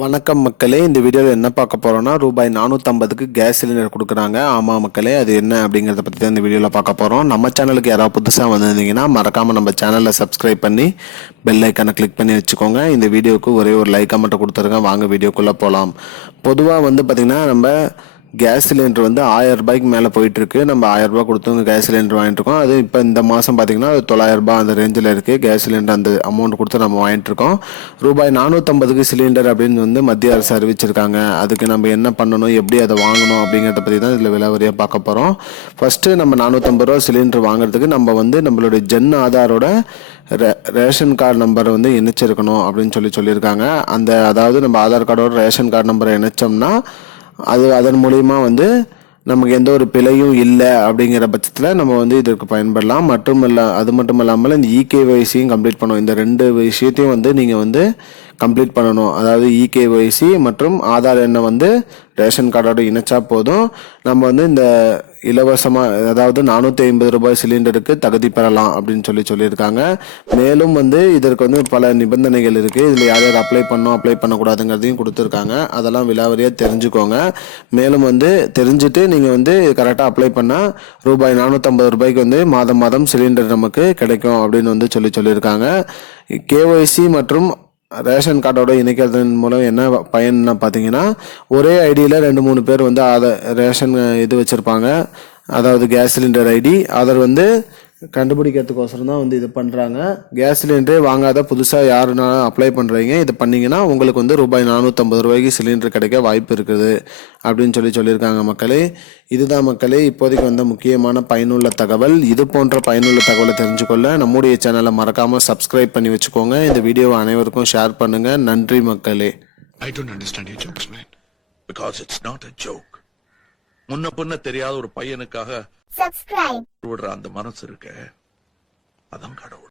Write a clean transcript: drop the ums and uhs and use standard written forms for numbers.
வணக்கம் மக்களே, இந்த வீடியோவில் என்ன பார்க்க போகிறோன்னா ரூபாய் 450க்கு கேஸ் சிலிண்டர் கொடுக்குறாங்க. ஆமாம் மக்களே, அது என்ன அப்படிங்கிறத பற்றி தான் இந்த வீடியோவில் பார்க்க போகிறோம். நம்ம சேனலுக்கு யாராவது புதுசாக வந்திருந்தீங்கன்னா மறக்காமல் நம்ம சேனலை சப்ஸ்கிரைப் பண்ணி பெல் ஐக்கானை கிளிக் பண்ணி வச்சுக்கோங்க. இந்த வீடியோவுக்கு ஒரே ஒரு லைக்காக மட்டும் கொடுத்துருங்க. வாங்க வீடியோக்குள்ளே போகலாம். பொதுவாக பார்த்திங்கன்னா நம்ம கேஸ் சிலிண்டர் 1000 ரூபாய்க்கு மேலே போயிட்டுருக்கு. நம்ம 1000 ரூபாய் கொடுத்து கேஸ் சிலிண்டர் வாங்கிட்டுருக்கோம். அது இப்போ இந்த மாதம் பார்த்திங்கன்னா அது 900 ரூபாய் அந்த ரேஞ்சில் இருக்குது. கேஸ் சிலிண்டர் அந்த அமௌண்ட் கொடுத்து நம்ம வாங்கிட்டுருக்கோம். ரூபாய் 450க்கு சிலிண்டர் அப்படின்னு மத்திய அரசு அறிவிச்சிருக்காங்க. அதுக்கு நம்ம என்ன பண்ணணும், எப்படி அதை வாங்கணும் அப்படிங்கிறத பற்றி தான் இதில் விலாவரியாக பார்க்க போகிறோம். ஃபஸ்ட்டு நம்ம 450 ரூபா சிலிண்டர் வாங்குறதுக்கு நம்ம நம்மளுடைய ஜன் ஆதாரோட ரேஷன் கார்டு நம்பரை இணைச்சிருக்கணும் அப்படின்னு சொல்லியிருக்காங்க. அதாவது நம்ம ஆதார் கார்டோட ரேஷன் கார்டு நம்பரை இணைச்சோம்னா அதன் மூலிமா நமக்கு எந்த ஒரு பிழையும் இல்லை அப்படிங்கிற பட்சத்தில் நம்ம இதற்கு பயன்படலாம். அது மட்டும் இல்லாமல் இந்த இகேஒய்சியும் கம்ப்ளீட் பண்ணணும். இந்த ரெண்டு விஷயத்தையும் நீங்கள் கம்ப்ளீட் பண்ணணும். அதாவது இகேஒய்சி மற்றும் ஆதார் எண்ணை ரேஷன் கார்டோட இணைச்சா போதும். நம்ம இந்த இலவசமாக, அதாவது 450 ரூபாய் சிலிண்டருக்கு தகுதி பெறலாம் அப்படின்னு சொல்லியிருக்காங்க. மேலும் இதற்கு பல நிபந்தனைகள் இருக்குது. இதில் யார் யார் அப்ளை பண்ணக்கூடாதுங்கிறதையும் கொடுத்துருக்காங்க. அதெல்லாம் விலாவரியாக தெரிஞ்சுக்கோங்க. மேலும் தெரிஞ்சுட்டு நீங்கள் கரெக்டாக அப்ளை பண்ணால் ரூபாய் 450 ரூபாய்க்கு மாதம் மாதம் சிலிண்டர் நமக்கு கிடைக்கும் அப்படின்னு சொல்லியிருக்காங்க. கேஒய்சி மற்றும் ரேஷன் கார்டோட இணைக்கிறதன் மூலம் என்ன பயன்னு பார்த்தீங்கன்னா, ஒரே ஐடியில் 2-3 பேர் ரேஷன் வச்சுருப்பாங்க. அதாவது கேஸ் சிலிண்டர் ஐடி அதர் கண்டுபிடிக்கிறதுக்கோசரம் தான் இது பண்ணுறாங்க. கேஸ் சிலிண்டரே வாங்காத புதுசாக யாருனாலும் அப்ளை பண்ணுறீங்க, இது பண்ணிங்கன்னா உங்களுக்கு ரூபாய் 450 ரூபாய்க்கு சிலிண்டர் கிடைக்க வாய்ப்பு இருக்குது அப்படின்னு சொல்லியிருக்காங்க மக்களே. இதுதான் மக்களே இப்போதைக்கு முக்கியமான பயனுள்ள தகவல். இது போன்ற பயனுள்ள தகவலை தெரிஞ்சுக்கொள்ள நம்முடைய சேனலை மறக்காமல் சப்ஸ்கிரைப் பண்ணி வச்சுக்கோங்க. இந்த வீடியோவை அனைவருக்கும் ஷேர் பண்ணுங்கள். நன்றி மக்களே. I don't understand your jokes, man. Because it's not a joke. முன்ன பின்ன தெரியாத ஒரு பையனுக்காக விடுற அந்த மனசு இருக்க, அதான் கடவுள்.